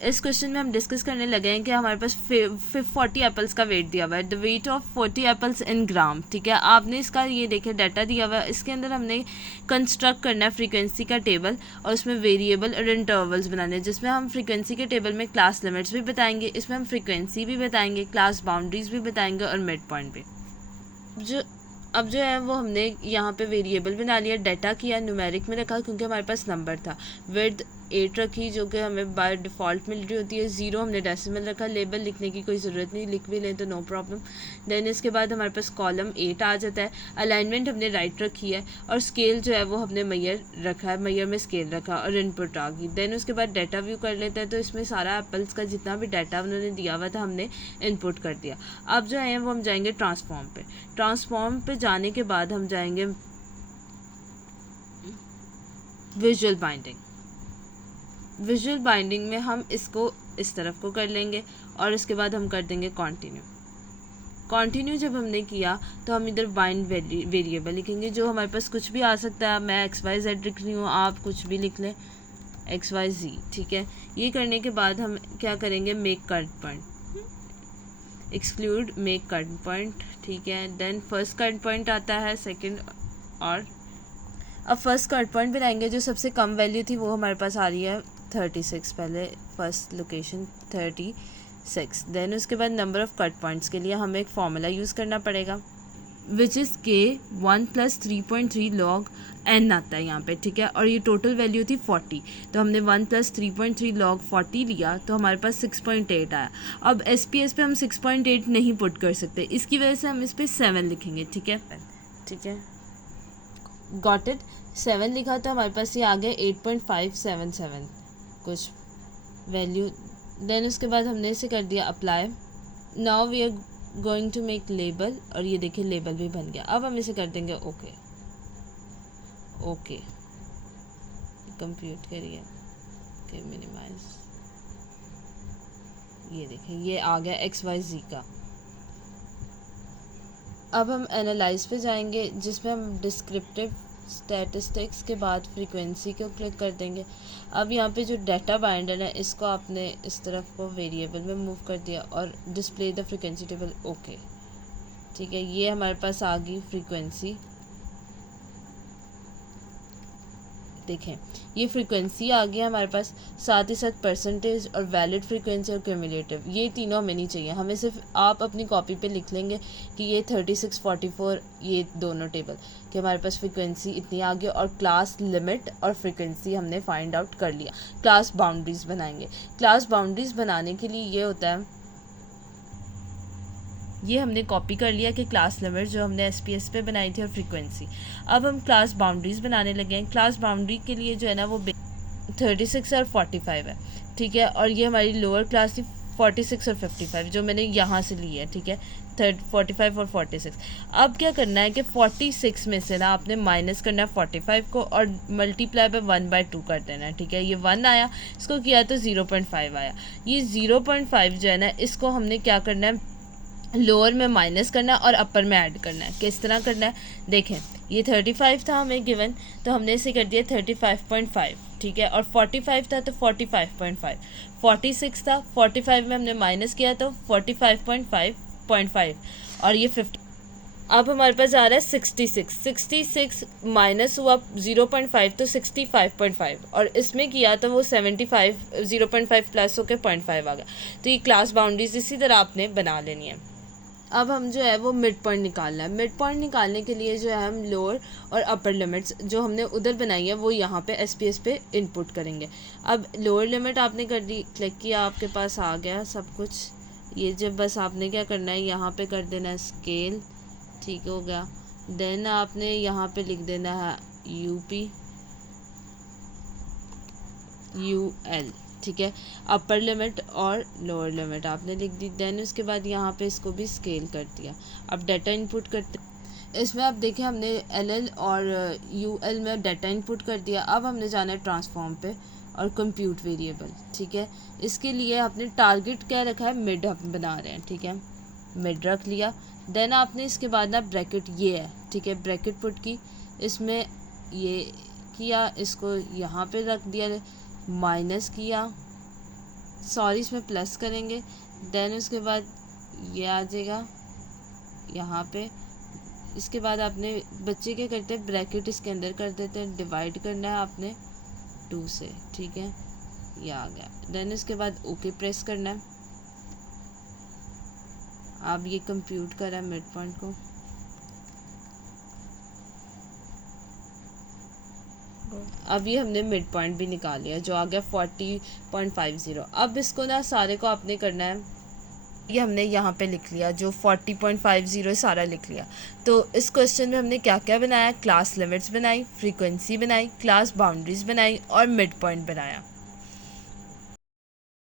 इस क्वेश्चन में हम डिस्कस करने लगे हैं कि हमारे पास 40 एप्पल्स का वेट दिया हुआ है, the weight of 40 apples in gram. ठीक है, आपने इसका ये देखे डाटा दिया हुआ है, इसके अंदर हमने कंस्ट्रक्ट करना है फ्रीक्वेंसी का टेबल और उसमें वेरिएबल और इंटरवल्स बनाने हैं, जिसमें हम फ्रीक्वेंसी के टेबल में क्लास लिमिट्स भी बताएंगे, इसमें हम फ्रीक्वेंसी भी बताएंगे, क्लास बाउंड्रीज भी बताएंगे और मिड पॉइंट भी। अब जो है वो हमने यहाँ पे वेरिएबल बना लिया, डाटा किया न्यूमेरिक में रखा क्योंकि हमारे पास नंबर था, विड्थ 8 रखी जो कि हमें बाय डिफ़ॉल्ट मिल रही होती है, 0 हमने डेसिमल रखा, लेबल लिखने की कोई ज़रूरत नहीं, लिख भी लें तो नो प्रॉब्लम। देन इसके बाद हमारे पास कॉलम 8 आ जाता है, अलाइनमेंट हमने राइट रखी है और स्केल जो है वो हमने मैयर रखा है, मैयर में स्केल रखा और इनपुट आ गई। देन उसके बाद डाटा व्यू कर लेते हैं, तो इसमें सारा एप्पल्स का जितना भी डाटा उन्होंने दिया हुआ था हमने इनपुट कर दिया। अब जो है वो हम जाएंगे ट्रांसफॉर्म पे। ट्रांसफॉर्म पे जाने के बाद हम जाएंगे विजुअल बाइंडिंग। विजुअल बाइंडिंग में हम इसको इस तरफ को कर लेंगे और इसके बाद हम कर देंगे कंटिन्यू। कंटिन्यू जब हमने किया तो हम इधर बाइंड वेरिएबल लिखेंगे, जो हमारे पास कुछ भी आ सकता है, मैं XYZ लिख रही हूँ, आप कुछ भी लिख लें, XYZ। ठीक है, ये करने के बाद हम क्या करेंगे, make cut point, exclude make cut point. ठीक है, देन फर्स्ट कट पॉइंट आता है, सेकंड, और अब फर्स्ट कट पॉइंट बनाएंगे, जो सबसे कम वैल्यू थी वो हमारे पास आ रही है 36, पहले फर्स्ट लोकेशन 36। देन उसके बाद नंबर ऑफ़ कट पॉइंट्स के लिए हमें एक फार्मूला यूज़ करना पड़ेगा, विच इज़ के 1 + 3.3 log n आता है यहाँ पे। ठीक है, और ये टोटल वैल्यू थी 40, तो हमने 1 + 3.3 log 40 लिया तो हमारे पास 6.8 आया। अब SPS पे हम 6.8 नहीं पुट कर सकते, इसकी वजह से हम इस पर 7 लिखेंगे। ठीक है, ठीक है, गॉट इट। 7 लिखा तो हमारे पास ये आ गया 8.577 कुछ वैल्यू। देन उसके बाद हमने इसे कर दिया apply. Now we are going to make label, और ये देखिए लेबल भी बन गया। अब हम इसे कर देंगे ओके। ओके, कंप्यूट करिए, ओके मिनिमाइज, ये देखिए ये आ गया XYZ का। अब हम एनालाइज पे जाएंगे, जिसमें हम डिस्क्रिप्टिव स्टैटिस्टिक्स के बाद फ्रीक्वेंसी को क्लिक कर देंगे। अब यहाँ पे जो डाटा बाइंडर है इसको आपने इस तरफ को वेरिएबल में मूव कर दिया और display the frequency table okay. ठीक है, ये हमारे पास आ गई फ्रीक्वेंसी, देखें ये फ्रीक्वेंसी आ गई हमारे पास, साथ ही साथ परसेंटेज और वैलिड फ्रीक्वेंसी और क्यूमुलेटिव, ये तीनों हमें नहीं चाहिए, हमें सिर्फ आप अपनी कॉपी पे लिख लेंगे कि ये 36, 44, ये दोनों टेबल कि हमारे पास फ्रीक्वेंसी इतनी आ गई, और क्लास लिमिट और फ्रीक्वेंसी हमने फाइंड आउट कर लिया। क्लास बाउंड्रीज बनाएंगे। क्लास बाउंड्रीज बनाने के लिए ये होता है, ये हमने कॉपी कर लिया कि क्लास लिमिट जो हमने SPS पे बनाई थी और फ्रीक्वेंसी। अब हम क्लास बाउंड्रीज बनाने लगे हैं। क्लास बाउंड्री के लिए जो है ना वो 36 और 45 है। ठीक है, और ये हमारी लोअर क्लास थी 46 और 55 जो मैंने यहाँ से ली है। ठीक है, 45 और 46। अब क्या करना है कि 46 में से ना आपने माइनस करना है 45 को और मल्टीप्लाई पे 1/2 कर देना है। ठीक है, ये 1 आया, इसको किया तो 0.5 आया। ये 0.5 जो है ना इसको हमने क्या करना है, लोअर में माइनस करना है और अपर में ऐड करना है। किस तरह करना है, देखें ये 35 था हमें गिवन, तो हमने इसे कर दिया 35.5। ठीक है, और 45 था तो 45.5, 46 था 45 में हमने माइनस किया तो 45.5 और ये 50। अब हमारे पास आ रहा है 66 माइनस हुआ 0.5 तो 65.5, और इसमें किया तो वो 75, 0.5 प्लस होकर 0.5 आ गया। तो ये क्लास बाउंड्रीज इसी तरह आपने बना लेनी है। अब हम जो है वो मिड पॉइंट निकालना है। मिड पॉइंट निकालने के लिए जो है हम लोअर और अपर लिमिट्स जो हमने उधर बनाई है वो यहाँ पे SPS पे इनपुट करेंगे। अब लोअर लिमिट आपने कर दी, क्लिक किया, आपके पास आ गया सब कुछ। ये जब बस आपने क्या करना है, यहाँ पे कर देना है स्केल, ठीक हो गया। देन आपने यहाँ पे लिख देना है UL, ठीक है, अपर लिमिट और लोअर लिमिट आपने लिख दी। देन उसके बाद यहाँ पे इसको भी स्केल कर दिया। अब डाटा इनपुट करते, इसमें आप देखें हमने LL और UL में डाटा इनपुट कर दिया। अब हमने जाना है ट्रांसफॉर्म पे और कंप्यूट वेरिएबल। ठीक है, इसके लिए आपने टारगेट क्या रखा है, मिड हम बना रहे हैं। ठीक है, मिड रख लिया। देन आपने इसके बाद ना ब्रैकेट ये है, ठीक है, ब्रैकेट पुट की, इसमें ये किया, इसको यहाँ पे रख दिया, माइनस किया, सॉरी इसमें प्लस करेंगे, देन उसके बाद ये आ जाएगा यहाँ पे। इसके बाद आपने बच्चे क्या करते हैं, ब्रैकेट इसके अंदर कर देते हैं, डिवाइड करना है आपने 2 से, ठीक है, ये आ गया। देन इसके बाद ओके प्रेस करना है। आप ये कंप्यूट करें मिड पॉइंट को, अब ये हमने मिड पॉइंट भी निकाल लिया जो आ गया 40.50। अब इसको ना सारे को आपने करना है, ये हमने यहाँ पे लिख लिया जो 40.50 सारा लिख लिया। तो इस क्वेश्चन में हमने क्या क्या बनाया, क्लास लिमिट्स बनाई, फ्रीक्वेंसी बनाई, क्लास बाउंड्रीज बनाई और मिड पॉइंट बनाया।